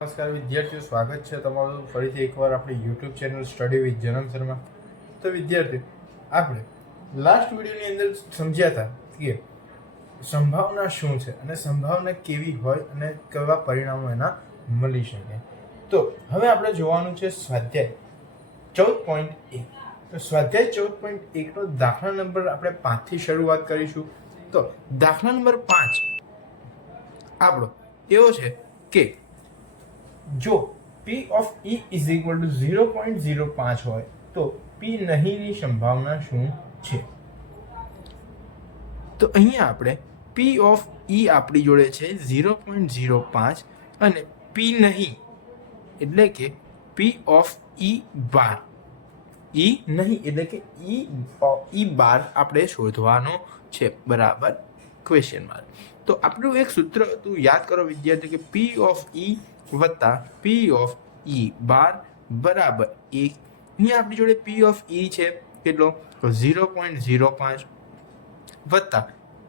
નમસ્કાર વિદ્યાર્થીઓ, સ્વાગત છે તમારું ફરીથી એકવાર આપણી યુટ્યુબ ચેનલ સ્ટડી વિથ જનમ શર્મા. તો વિદ્યાર્થીઓ, આપણે લાસ્ટ વિડીયોની અંદર સમજ્યા હતા કે સંભાવના શું છે અને સંભાવના કેવી હોય અને કેવા પરિણામો એના મળી શકે. તો હવે આપણે જોવાનું છે સ્વાધ્યાય 14.1. તો સ્વાધ્યાય 14.1 નો દાખલા નંબર આપણે 5 થી શરૂઆત કરીશું. તો દાખલા નંબર 5 આપણો એવો છે કે જો P of E is equal to 0.05 હોય તો P નહીંની સંભાવના શું છે? તો અહીંયા આપણે P of E આપણી જોડે છે 0.05 અને P નહીં એટલે કે P of E bar. E નહીં એટલે કે E બાર આપણે શોધવાનો છે, બરાબર? Question mark. તો આપણું એક સૂત્ર તું યાદ કરો વિદ્યાર્થી કે P of E વત્તા P of E બાર બરાબર 1. અહીંયા આપણી જોડે P of E છે કેટલો? 0.05 વત્તા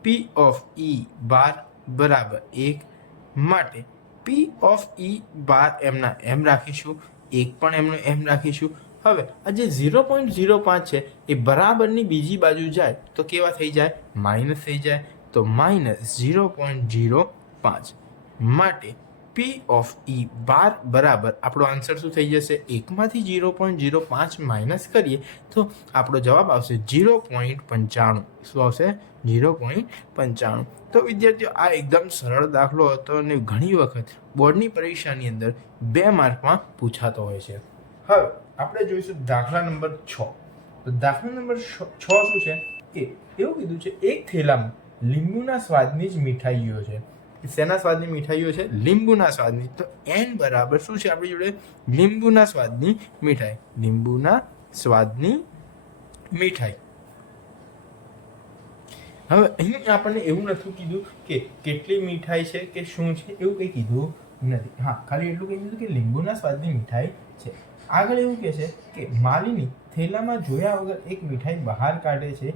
P of E બાર બરાબર 1 માટે P of E બાર એમના એમ રાખીશું, 1 પણ એમનો એમ રાખીશું. હવે આ જે 0.05 છે એ બરાબરની બીજી બાજુ જાય તો કેવા થઈ જાય? માઇનસ થઈ જાય. તો માઇનસ 0.05 માટે P of E બાર બરાબર આપણો આન્સર શું થઈ જશે? 1 માંથી 0.05 માઇનસ કરીએ તો આપણો જવાબ આવશે 0.95. શું આવશે? 0.95. તો વિદ્યાર્થીઓ, આ એકદમ સરળ દાખલો હતો અને ઘણી વખત બોર્ડની પરીક્ષાની અંદર 2 માર્કમાં પૂછાતો હોય છે. હવે આપણે જોઈશું દાખલા નંબર 6. તો દાખલા નંબર 6 શું છે કે એવું કીધું છે એક થેલામાં લીંબુના સ્વાદની જ મીઠાઈઓ છે. શેના સ્વાદની મીઠાઈઓ છે? લીંબુના સ્વાદની. તો n બરાબર શું છે આપણી જોડે? લીંબુના સ્વાદની મીઠાઈ. લીંબુના સ્વાદની મીઠાઈ. હવે અહીં આપણને એવું નથી કીધું કે કેટલી મીઠાઈ છે કે શું છે, એવું કંઈ કીધું નથી. હા, ખાલી એટલું કહી દીધું કે લીંબુના સ્વાદની મીઠાઈ છે. આગળ એવું કહે છે કે માલિની થેલામાં જોયા વગર એક મીઠાઈ બહાર કાઢે છે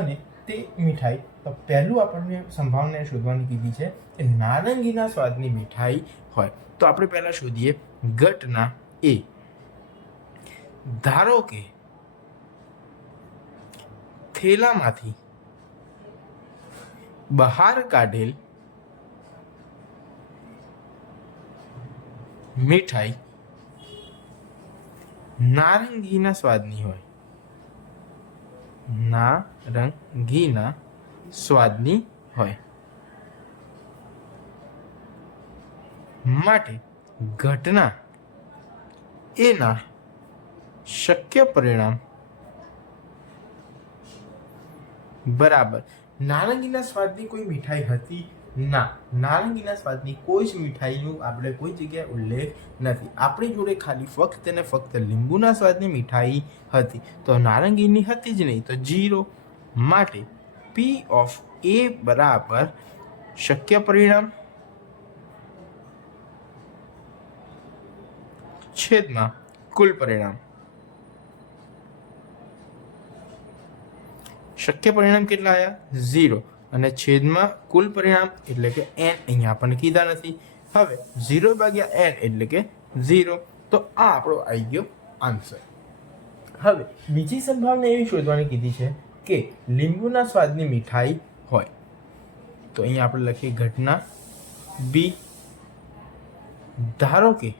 અને તે મીઠાઈ, તો પહેલું આપણને સંભાવના શોધવાની કીધી છે કે નારંગીના સ્વાદની મીઠાઈ હોય. તો આપણે પહેલા શોધીએ ઘટના એ. ધારો કે થેલામાંથી બહાર કાઢેલ મીઠાઈ નારંગીના સ્વાદની હોય. નારંગીના સ્વાદની હોય માટે ઘટના એના શક્ય પરિણામ બરાબર. નારંગીના સ્વાદની કોઈ મીઠાઈ હતી ના. નારંગીના સ્વાદની કોઈ જ મીઠાઈનું આપણે કોઈ જગ્યાએ ઉલ્લેખ નથી. આપણી જોડે ખાલી ફક્ત ને ફક્ત લીંબુના સ્વાદની મીઠાઈ હતી. તો નારંગીની હતી જ નહીં, તો 0 માટે P of A બરાબર શક્ય પરિણામ છેદમાં કુલ પરિણામ. શક્ય પરિણામ કેટલા આવ્યા? 0 અને છેદમાં કુલ પરિણામ એટલે કે n અહીંયા આપણને કીધા નથી. હવે 0 ભાગ્યા n એટલે કે 0. તો આ આપણો આવી ગયો આન્સર. હવે બીજી સંભાવના એવી શોધવાની કીધી છે કે લીંબુના સ્વાદની મીઠાઈ હોય. તો અહીંયા આપણે લખીએ ઘટના બી. ધારો કે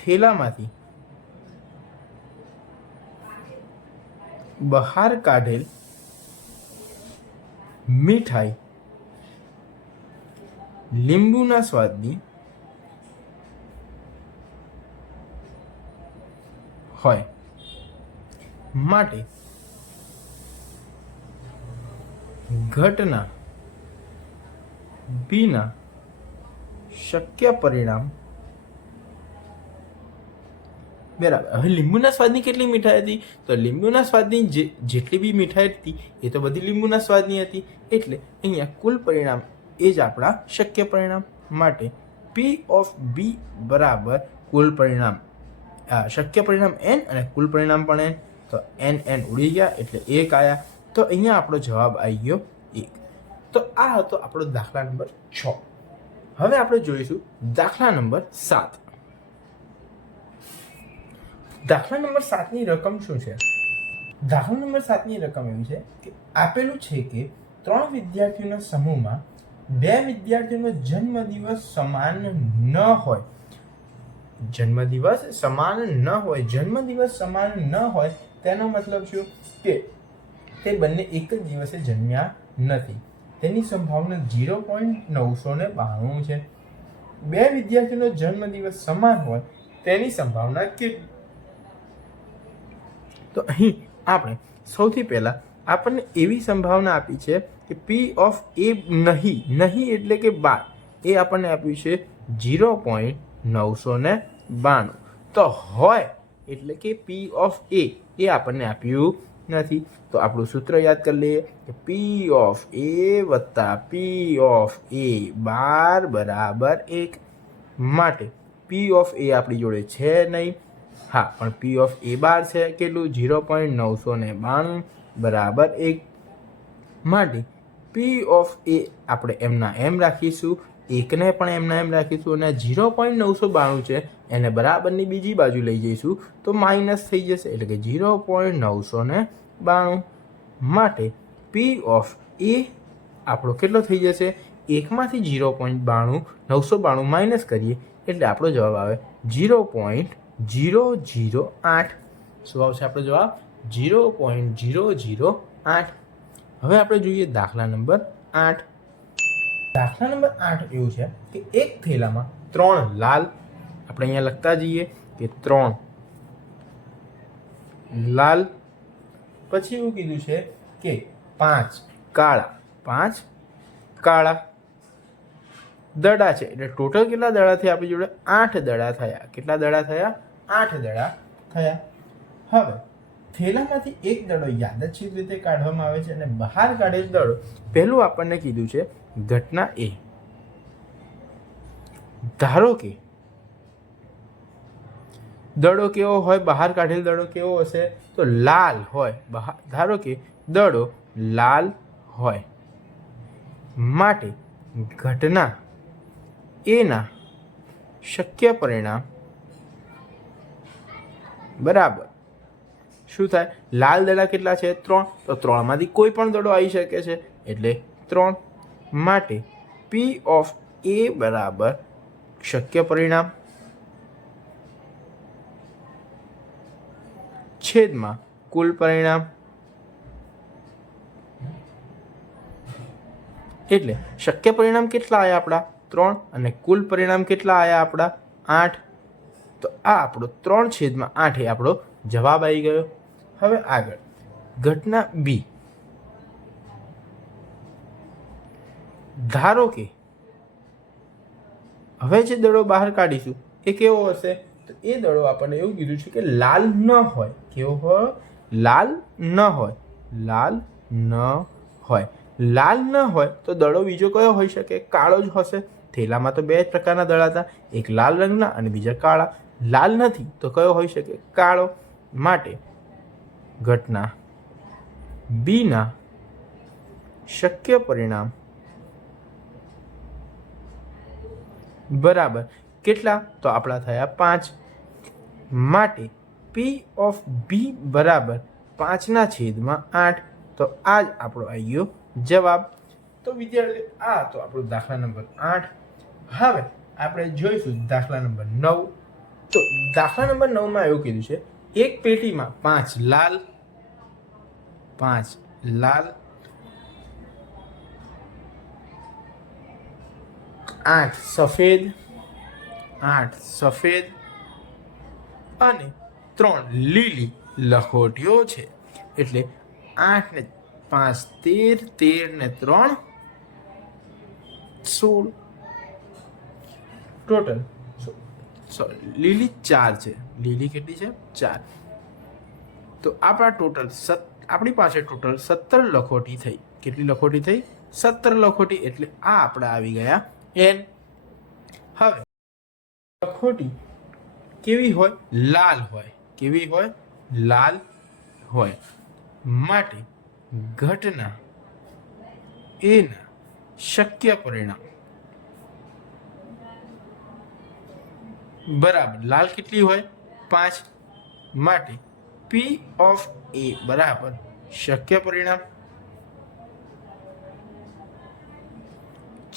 થેલામાંથી બહાર કાઢેલ મીઠાઈ લીંબુના સ્વાદની હોય માટે ઘટના બીના શક્ય પરિણામ બરાબર. હવે લીંબુના સ્વાદની કેટલી મીઠાઈ હતી? તો લીંબુના સ્વાદની જેટલી બી મીઠાઈ હતી એ તો બધી લીંબુના સ્વાદની હતી. એટલે અહીંયા કુલ પરિણામ એ જ આપણા શક્ય પરિણામ માટે P of B બરાબર કુલ પરિણામ. શક્ય પરિણામ n અને કુલ પરિણામ પણ n. તો n ઉડી ગયા એટલે 1 આવ્યા. તો અહીંયા આપણો જવાબ આવી ગયો 1. તો આ હતો આપણો દાખલા નંબર 6. હવે આપણે જોઈશું દાખલા નંબર 7. દાખલા નંબર 7ની રકમ શું છે? દાખલા નંબર 7ની રકમ એવી છે કે આપેલું છે કે 3 વિદ્યાર્થીઓના સમૂહમાં 2 વિદ્યાર્થીઓનો જન્મદિવસ સમાન ન હોય. જન્મદિવસ સમાન ન હોય તેનો મતલબ શું કે તે બંને એક જ દિવસે જન્મ્યા નથી. તેની સંભાવના 0.992 છે. 2 વિદ્યાર્થીઓનો જન્મદિવસ સમાન હોય તેની સંભાવના કેટલી? તો અહીં આપણે સૌથી પહેલા આપણને એવી સંભાવના આપી છે કે P ઓફ A નહીં એટલે કે 12 એ આપણને આપ્યું છે 0.992. તો હોય એટલે કે P ઓફ A એ આપણને આપ્યું નથી. તો આપણું સૂત્ર યાદ કરી લઈએ કે P ઓફ A વત્તા P ઓફ A 12 બરાબર 1. માટે P ઓફ A આપણી જોડે છે નહીં. હા, પણ P ઓફ A બાર છે કેટલું? 0.992 બરાબર 1. માટે P ઓફ A આપણે એમના એમ રાખીશું, એકને પણ એમના એમ રાખીશું, અને 0.992 છે એને બરાબરની બીજી બાજુ લઈ જઈશું તો માઇનસ થઈ જશે, એટલે કે 0.992. માટે P ઓફ A આપણો કેટલો થઈ જશે? 1માંથી 0.992 માઇનસ કરીએ એટલે આપણો જવાબ આવે 0.008. શું આવશે આપણો જવાબ? 0.008. હવે આપણે જોઈએ દાખલા નંબર 8. દાખલા નંબર 8 એવું છે કે એક થેલામાં 3 લાલ, આપણે અહીંયા લખતા જઈએ કે 3 લાલ, પછી એવું કીધું છે કે 5 કાળા દડા છે. એટલે ટોટલ કેટલા દડા થયા આપણી જોડે? 8 દડા થયા. કેટલા દડા થયા? 8 દડા થયા. હવે થેલામાંથી એક દડો યાદચ્છિક રીતે કાઢવામાં આવે છે અને બહાર કાઢેલ દડો પહેલું આપણને કીધું છે ઘટના A. ધારો કે દડો કેવો હોય? બહાર કાઢેલ દડો કેવો હશે? તો લાલ હોય. ધારો કે દડો લાલ હોય. માટે ઘટના એના શક્ય પરિણામ બરાબર શું થાય? લાલ દડા કેટલા છે? 3. તો 3માંથી કોઈ પણ દડો આવી શકે છે એટલે 3. માટે P ઓફ A બરાબર શક્ય પરિણામ છેદમાં કુલ પરિણામ. એટલે શક્ય પરિણામ કેટલા આવ્યા આપણા? 3. અને કુલ પરિણામ કેટલા આવ્યા આપણા? 8. તો આ આપણો 3/8 એ આપણો જવાબ આવી ગયો. હવે આગળ ઘટના B. ધારો કે હવે જે દડો બહાર કાઢીશું એ કેવો હશે? તો એ દડો આપણને એવું કીધું છે કે લાલ ન હોય. કેવો હોય? લાલ ન હોય. લાલ ન હોય તો દડો બીજો કયો હોઈ શકે? કાળો જ હશે. થેલામાં તો 2 પ્રકારના દડા હતા, એક લાલ રંગના અને બીજા કાળા. લાલ નથી તો કયો હોઈ શકે? કાળો. માટે ઘટના B ના શક્ય પરિણામ બરાબર કેટલા? તો આપણા થયા 5. માટે P ઓફ B બરાબર 5/8. તો આ જ આપણો આવી ગયો જવાબ. તો વિદ્યાર્થી આ તો આપણો દાખલા નંબર 8. હવે આપણે જોઈશું દાખલા નંબર 9. તો દાખલા નંબર 9માં એવું કીધું છે એક પેટીમાં 5 લાલ, 8 સફેદ અને 3 લીલી લખોટીઓ છે. એટલે 8 ને 5 13, 13 ને 3 16. ટોટલ લીલી 4 છે. લીલી કેટલી છે? 4. તો આપણી પાસે ટોટલ 17 લખોટી થઈ. કેટલી લખોટી થઈ? 17 લખોટી. એટલે આ આપણા આવી ગયા n. હવે લખોટી કેવી હોય? લાલ હોય. કેવી હોય? લાલ હોય. માટે ઘટના એના શક્ય પરિણામ બરાબર લાલ કેટલી હોય 5 માટે P ઓફ A બરાબર શક્ય પરિણામ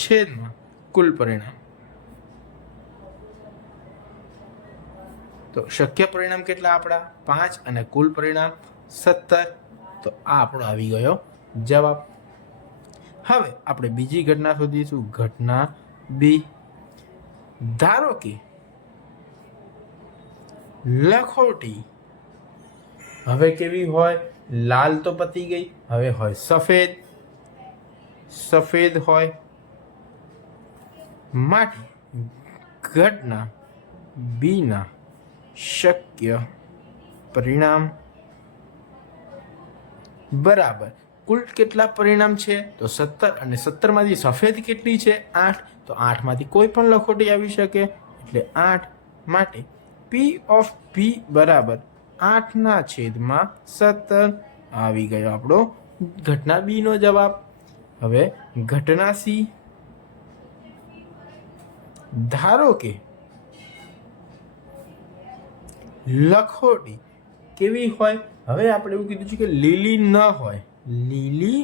છેદમાં કુલ પરિણામ. તો શક્ય પરિણામ કેટલા આપણા 5 અને કુલ પરિણામ 17. તો આ આપણો આવી ગયો જવાબ. હવે આપણે બીજી ઘટના શોધીશું. ઘટના બી. ધારો કે લખોટી હવે કેવી હોય? લાલ તો પતી ગઈ, હવે હોય સફેદ. સફેદ હોય માટે ઘટના બી ના શક્ય પરિણામ બરાબર કુલ કેટલા પરિણામ છે? તો 17 અને 17 માંથી સફેદ કેટલી છે? 8. તો 8 માંથી કોઈ પણ લખોટી આવી શકે એટલે 8 માટે P ઓફ P બરાબર 8/17 આવી ગયો આપણો ઘટના બી નો જવાબ. હવે ઘટના સી. ધારો કે લખોટી કેવી હોય? હવે આપણે એવું કીધું છે કે લીલી ન હોય. લીલી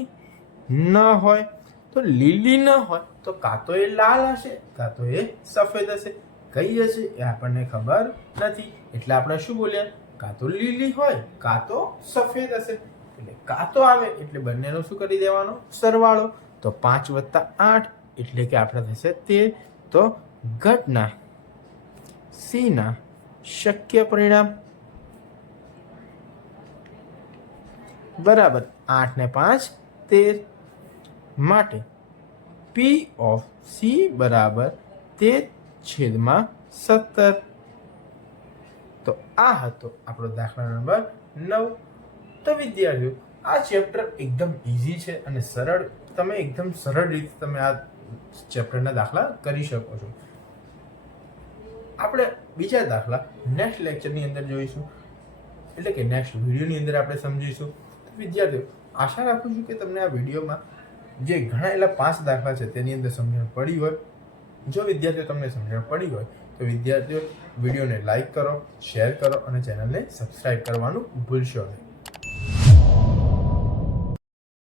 ન હોય તો લીલી ન હોય તો કાં તો એ લાલ હશે કાં તો એ સફેદ હશે. કઈ હશે એ આપણને ખબર નથી એટલે આપણે શું બોલ્યા? કાં તો લીલી હોય કાં તો સફેદ હશે. એટલે કાં તો આવે એટલે બંનેનો શું કરી દેવાનો? સરવાળો. તો 5 + 8 એટલે કે આપણે થશે 13. તો ઘટના સી ના શક્ય પરિણામ બરાબર 8 ને 5 13 માટે P ઓફ C બરાબર 13/17. તો આ હતો આપણો દાખલા નંબર 9. તો વિદ્યાર્થીઓ આ ચેપ્ટર એકદમ ઇઝી છે અને સરળ. તમે એકદમ સરળ રીતે તમે આ ચેપ્ટરના દાખલા કરી શકો છો. આપણે બીજા દાખલા નેક્સ્ટ લેક્ચરની અંદર જોઈશું એટલે કે નેક્સ્ટ વિડીયોની અંદર આપણે સમજીશું. વિદ્યાર્થીઓ આશા રાખું છું કે તમને આ વિડીયોમાં જે ગણાયેલા 5 દાખલા છે તેની અંદર સમજણ પડી હોય. જો વિદ્યાર્થીઓ તમને સમજણ પડી હોય તો વિદ્યાર્થીઓ વિડીયોને લાઈક કરો, શેર કરો અને ચેનલને સબસ્ક્રાઇબ કરવાનું ભૂલશો નહીં.